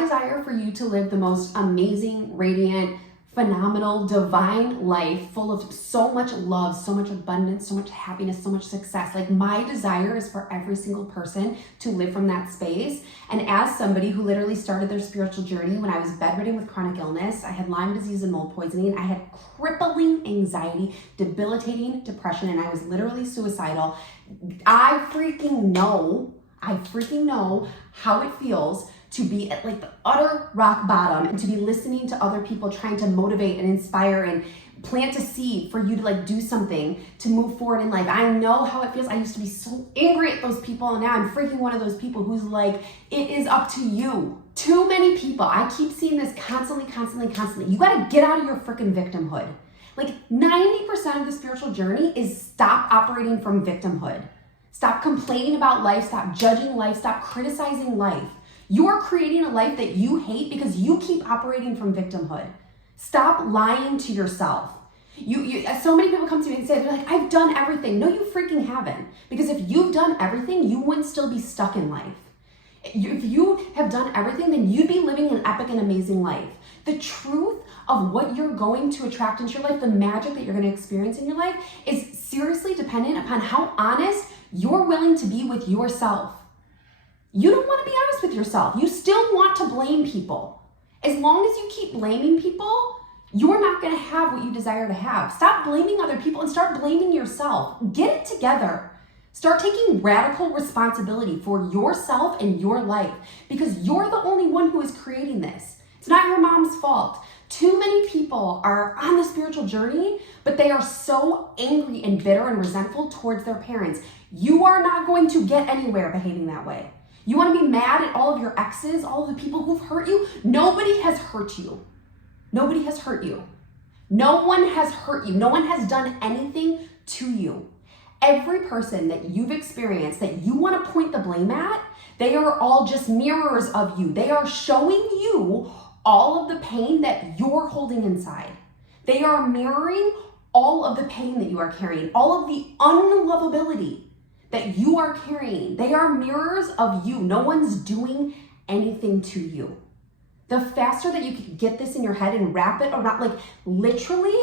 desire for you to live the most amazing, radiant, phenomenal, divine life full of so much love, so much abundance, so much happiness, so much success. Like, my desire is for every single person to live from that space. And as somebody who literally started their spiritual journey when I was bedridden with chronic illness, I had Lyme disease and mold poisoning, I had crippling anxiety, debilitating depression, and I was literally suicidal. I freaking know how it feels to be at like the utter rock bottom and to be listening to other people trying to motivate and inspire and plant a seed for you to like do something to move forward in life. I know how it feels. I used to be so angry at those people, and now I'm freaking one of those people who's like, it is up to you. Too many people, I keep seeing this constantly. You gotta get out of your freaking victimhood. Like 90% of the spiritual journey is stop operating from victimhood. Stop complaining about life, stop judging life, stop criticizing life. You're creating a life that you hate because you keep operating from victimhood. Stop lying to yourself. So many people come to me and say, they're like, I've done everything. No, you freaking haven't. Because if you've done everything, you wouldn't still be stuck in life. If you have done everything, then you'd be living an epic and amazing life. The truth of what you're going to attract into your life, the magic that you're going to experience in your life, is seriously dependent upon how honest you're willing to be with yourself. You don't want to be honest with yourself. You still want to blame people. As long as you keep blaming people, you're not going to have what you desire to have. Stop blaming other people and start blaming yourself. Get it together. Start taking radical responsibility for yourself and your life, because you're the only one who is creating this. It's not your mom's fault. Too many people are on the spiritual journey, but they are so angry and bitter and resentful towards their parents. You are not going to get anywhere behaving that way. You want to be mad at all of your exes, all of the people who've hurt you? Nobody has hurt you. Nobody has hurt you. No one has hurt you. No one has done anything to you. Every person that you've experienced that you want to point the blame at, they are all just mirrors of you. They are showing you all of the pain that you're holding inside. They are mirroring all of the pain that you are carrying, all of the unlovability that you are carrying. They are mirrors of you. No one's doing anything to you. The faster that you can get this in your head and wrap it around, like literally,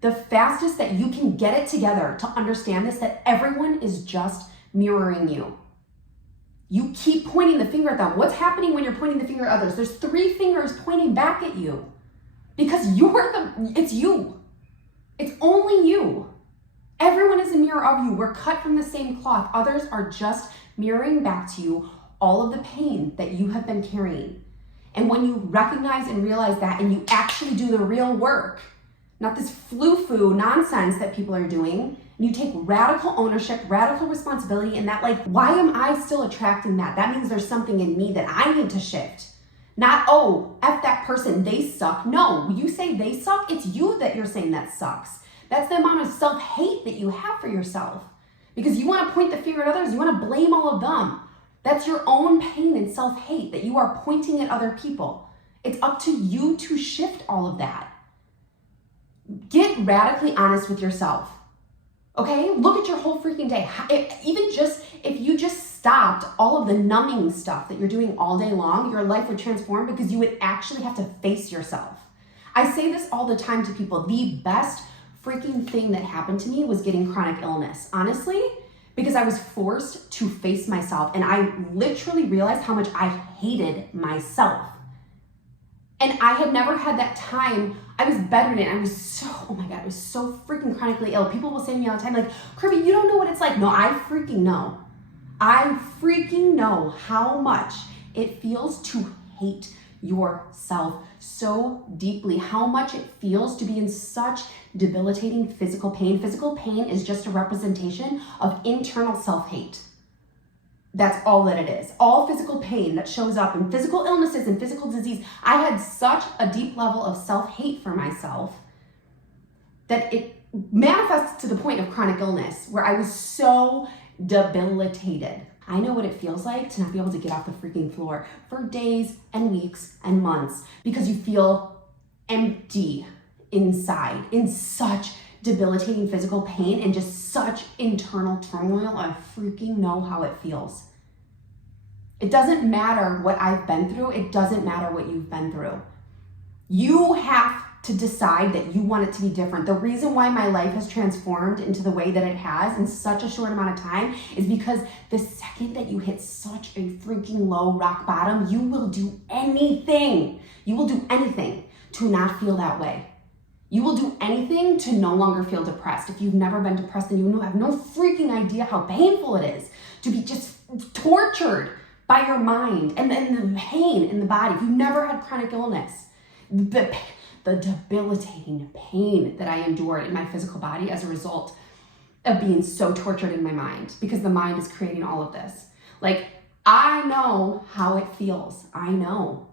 the fastest that you can get it together to understand this, that everyone is just mirroring you. You keep pointing the finger at them. What's happening when you're pointing the finger at others? There's 3 fingers pointing back at you because it's you. It's only you. Everyone is a mirror of you. We're cut from the same cloth. Others are just mirroring back to you all of the pain that you have been carrying. And when you recognize and realize that, and you actually do the real work, not this foo-foo nonsense that people are doing, and you take radical ownership, radical responsibility, and that, like, why am I still attracting that? That means there's something in me that I need to shift. Not, oh, F that person, they suck. No, when you say they suck, it's you that you're saying that sucks. That's the amount of self-hate that you have for yourself. Because you want to point the finger at others, you want to blame all of them. That's your own pain and self-hate that you are pointing at other people. It's up to you to shift all of that. Get radically honest with yourself. Okay? Look at your whole freaking day. If you just stopped all of the numbing stuff that you're doing all day long, your life would transform because you would actually have to face yourself. I say this all the time to people. The best freaking thing that happened to me was getting chronic illness. Honestly, because I was forced to face myself, and I literally realized how much I hated myself. And I had never had that time. I was bedridden. I was so freaking chronically ill. People will say to me all the time, like, Kirby, you don't know what it's like. No, I freaking know. I freaking know how much it feels to hate yourself so deeply, how much it feels to be in such debilitating physical pain. Physical pain is just a representation of internal self-hate. That's all that it is. All physical pain that shows up in physical illnesses and physical disease. I had such a deep level of self-hate for myself that it manifests to the point of chronic illness, where I was so debilitated. I know what it feels like to not be able to get off the freaking floor for days and weeks and months because you feel empty inside, in such debilitating physical pain and just such internal turmoil. I freaking know how it feels. It doesn't matter what I've been through. It doesn't matter what you've been through. You have to decide that you want it to be different. The reason why my life has transformed into the way that it has in such a short amount of time is because the second that you hit such a freaking low rock bottom, you will do anything. You will do anything to not feel that way. You will do anything to no longer feel depressed. If you've never been depressed, then you have no freaking idea how painful it is to be just tortured by your mind and the pain in the body. If you've never had chronic illness, the debilitating pain that I endured in my physical body as a result of being so tortured in my mind, because the mind is creating all of this. Like, I know how it feels. I know.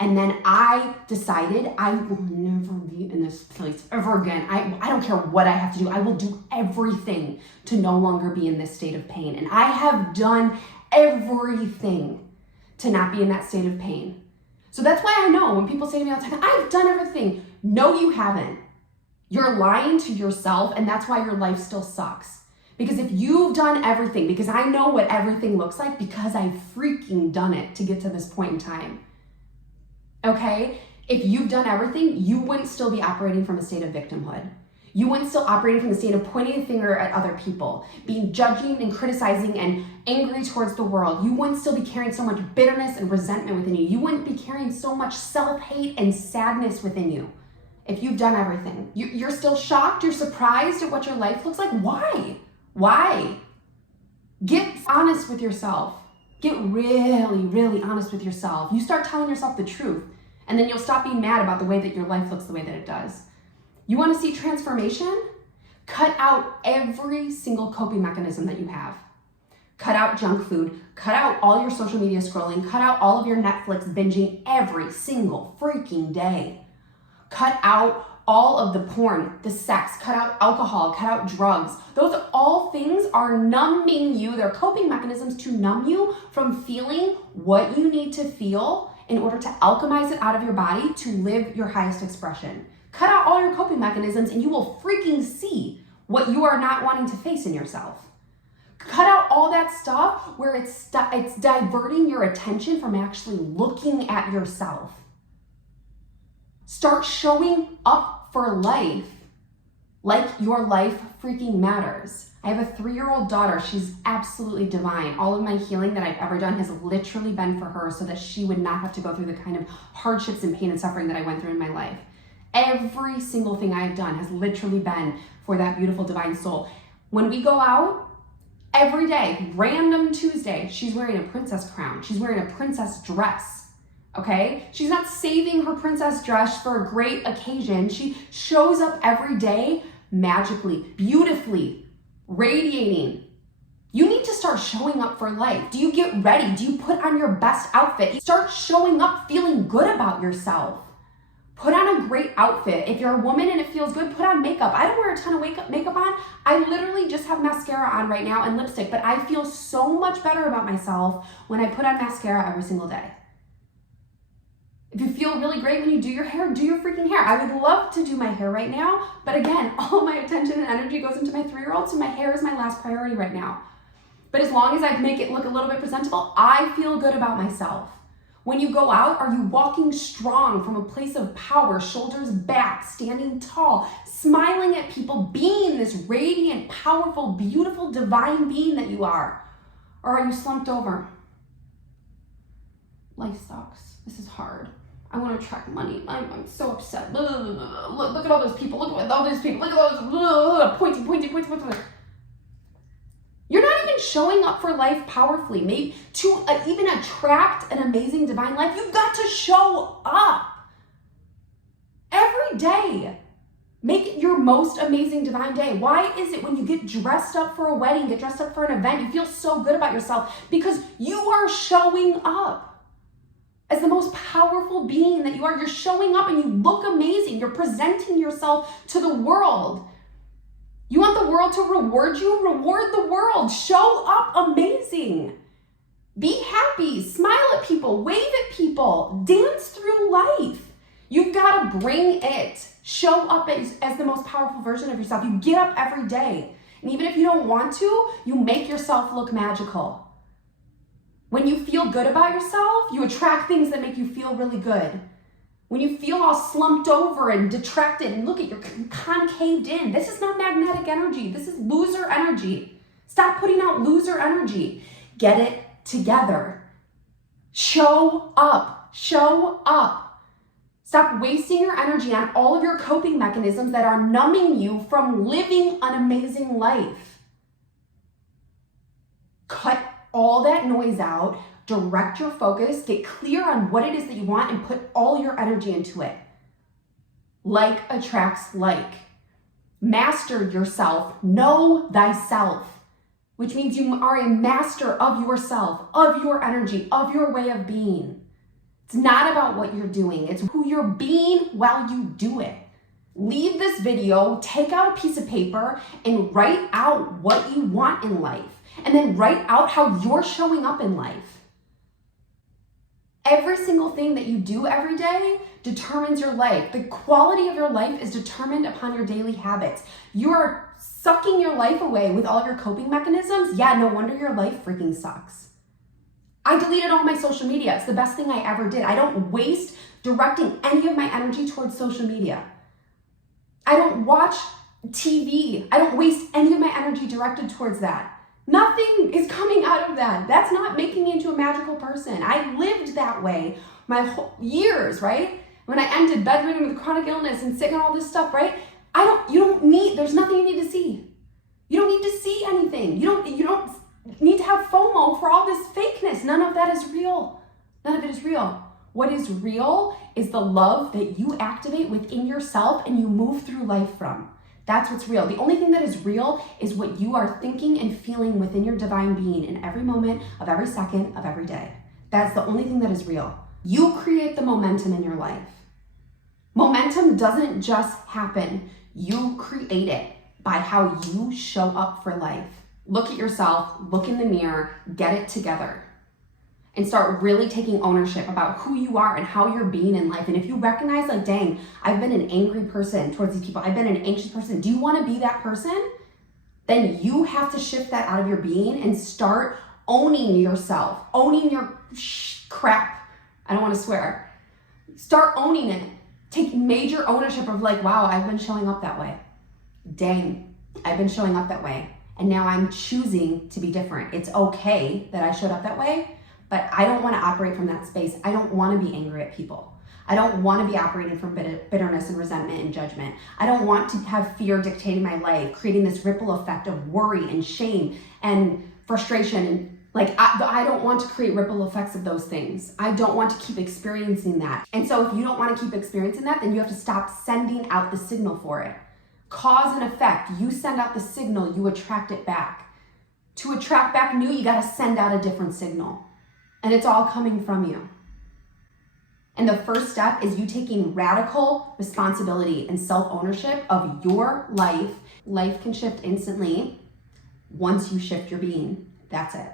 And then I decided I will never be in this place ever again. I don't care what I have to do. I will do everything to no longer be in this state of pain. And I have done everything to not be in that state of pain. So that's why I know when people say to me all the time, I've done everything. No, you haven't. You're lying to yourself, and that's why your life still sucks. Because if you've done everything, because I know what everything looks like, because I've freaking done it to get to this point in time. Okay? If you've done everything, you wouldn't still be operating from a state of victimhood. You wouldn't still operating from the state of pointing a finger at other people, being judging and criticizing and angry towards the world. You wouldn't still be carrying so much bitterness and resentment within you. You wouldn't be carrying so much self-hate and sadness within you if you've done everything. You're still shocked, you're surprised at what your life looks like. Why? Why? Get honest with yourself. Get really, really honest with yourself. You start telling yourself the truth, and then you'll stop being mad about the way that your life looks the way that it does. You want to see transformation? Cut out every single coping mechanism that you have. Cut out junk food, cut out all your social media scrolling, cut out all of your Netflix binging every single freaking day. Cut out all of the porn, the sex, cut out alcohol, cut out drugs. Those all things are numbing you. They're coping mechanisms to numb you from feeling what you need to feel in order to alchemize it out of your body to live your highest expression. Cut out all your coping mechanisms and you will freaking see what you are not wanting to face in yourself. Cut out all that stuff where it's diverting your attention from actually looking at yourself. Start showing up for life like your life freaking matters. I have a 3-year-old daughter. She's absolutely divine. All of my healing that I've ever done has literally been for her so that she would not have to go through the kind of hardships and pain and suffering that I went through in my life. Every single thing I have done has literally been for that beautiful divine soul. When we go out, every day, random Tuesday, she's wearing a princess crown. She's wearing a princess dress, okay? She's not saving her princess dress for a great occasion. She shows up every day magically, beautifully, radiating. You need to start showing up for life. Do you get ready? Do you put on your best outfit? Start showing up feeling good about yourself. Put on a great outfit. If you're a woman and it feels good, put on makeup. I don't wear a ton of makeup on. I literally just have mascara on right now and lipstick, but I feel so much better about myself when I put on mascara every single day. If you feel really great when you do your hair, do your freaking hair. I would love to do my hair right now, but again, all my attention and energy goes into my 3-year-old, so my hair is my last priority right now. But as long as I make it look a little bit presentable, I feel good about myself. When you go out, are you walking strong from a place of power, shoulders back, standing tall, smiling at people, being this radiant, powerful, beautiful, divine being that you are? Or are you slumped over? Life sucks. This is hard. I want to attract money. I'm so upset. Look at all those people. Look at all those people. Look at those pointing. You're not even showing up for life powerfully. Maybe to even attract an amazing divine life, you've got to show up every day. Make it your most amazing divine day. Why is it when you get dressed up for a wedding, get dressed up for an event, you feel so good about yourself? Because you are showing up as the most powerful being that you are. You're showing up and you look amazing. You're presenting yourself to the world. You want the world to reward you? Reward the world. Show up amazing. Be happy. Smile at people. Wave at people. Dance through life. You've got to bring it. Show up as the most powerful version of yourself. You get up every day. And even if you don't want to, you make yourself look magical. When you feel good about yourself, you attract things that make you feel really good. When you feel all slumped over and detracted and look at you're concaved in, this is not magnetic energy. This is loser energy. Stop putting out loser energy. Get it together. Show up. Show up. Stop wasting your energy on all of your coping mechanisms that are numbing you from living an amazing life. Cut all that noise out. Direct your focus, get clear on what it is that you want, and put all your energy into it. Like attracts like. Master yourself. Know thyself, which means you are a master of yourself, of your energy, of your way of being. It's not about what you're doing. It's who you're being while you do it. Leave this video, take out a piece of paper, and write out what you want in life. And then write out how you're showing up in life. Every single thing that you do every day determines your life. The quality of your life is determined upon your daily habits. You are sucking your life away with all of your coping mechanisms. Yeah, no wonder your life freaking sucks. I deleted all my social media. It's the best thing I ever did. I don't waste directing any of my energy towards social media. I don't watch TV. I don't waste any of my energy directed towards that. Nothing is coming out of that. That's not making me into a magical person. I lived that way my whole years, right? When I ended bedridden with chronic illness and sick and all this stuff, right? There's nothing you need to see. You don't need to see anything. You don't need to have FOMO for all this fakeness. None of that is real. None of it is real. What is real is the love that you activate within yourself and you move through life from. That's what's real. The only thing that is real is what you are thinking and feeling within your divine being in every moment of every second of every day. That's the only thing that is real. You create the momentum in your life. Momentum doesn't just happen. You create it by how you show up for life. Look at yourself, look in the mirror, get it together. And start really taking ownership about who you are and how you're being in life. And if you recognize, like, dang, I've been an angry person towards these people, I've been an anxious person, do you want to be that person? Then you have to shift that out of your being and start owning yourself, owning your crap. I don't want to swear. Start owning it. Take major ownership of like, wow, I've been showing up that way. Dang, I've been showing up that way. And now I'm choosing to be different. It's okay that I showed up that way. But I don't want to operate from that space. I don't want to be angry at people. I don't want to be operating from bitterness and resentment and judgment. I don't want to have fear dictating my life, creating this ripple effect of worry and shame and frustration. And I don't want to create ripple effects of those things. I don't want to keep experiencing that. And so if you don't want to keep experiencing that, then you have to stop sending out the signal for it. Cause and effect. You send out the signal, you attract it back. To attract back new, you got to send out a different signal. And it's all coming from you. And the first step is you taking radical responsibility and self-ownership of your life. Life can shift instantly once you shift your being. That's it.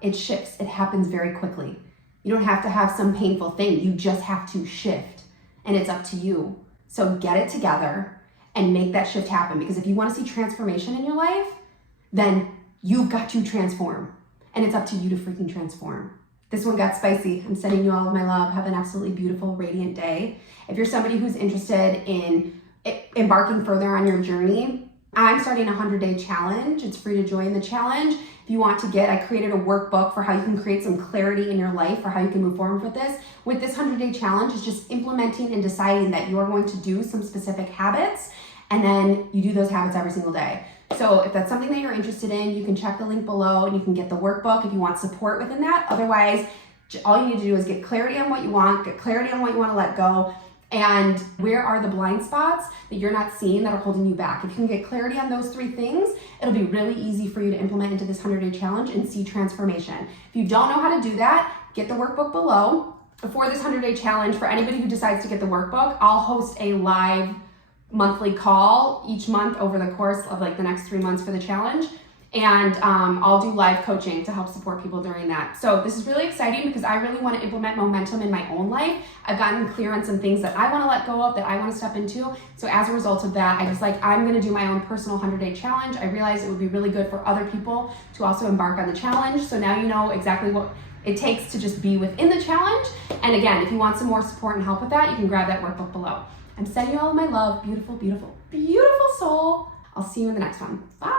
It shifts. It happens very quickly. You don't have to have some painful thing. You just have to shift. And it's up to you. So get it together and make that shift happen. Because if you want to see transformation in your life, then you've got to transform. And it's up to you to freaking transform. This one got spicy. I'm sending you all of my love. Have an absolutely beautiful, radiant day. If you're somebody who's interested in embarking further on your journey, I'm starting a 100-day challenge. It's free to join the challenge. If you want to I created a workbook for how you can create some clarity in your life for how you can move forward with this. With this 100-day challenge, it's just implementing and deciding that you are going to do some specific habits, and then you do those habits every single day. So if that's something that you're interested in, you can check the link below and you can get the workbook if you want support within that. Otherwise, all you need to do is get clarity on what you want, get clarity on what you want to let go, and where are the blind spots that you're not seeing that are holding you back. If you can get clarity on those 3 things, it'll be really easy for you to implement into this 100-day challenge and see transformation. If you don't know how to do that, get the workbook below. For this 100-day challenge, for anybody who decides to get the workbook, I'll host a live monthly call each month over the course of the next 3 months for the challenge. And I'll do live coaching to help support people during that. So this is really exciting because I really want to implement momentum in my own life. I've gotten clear on some things that I want to let go of, that I want to step into. So as a result of that, I'm going to do my own personal 100-day challenge. I realized it would be really good for other people to also embark on the challenge. So now you know exactly what it takes to just be within the challenge. And again, if you want some more support and help with that, you can grab that workbook below. I'm sending you all my love, beautiful, beautiful, beautiful soul. I'll see you in the next one. Bye.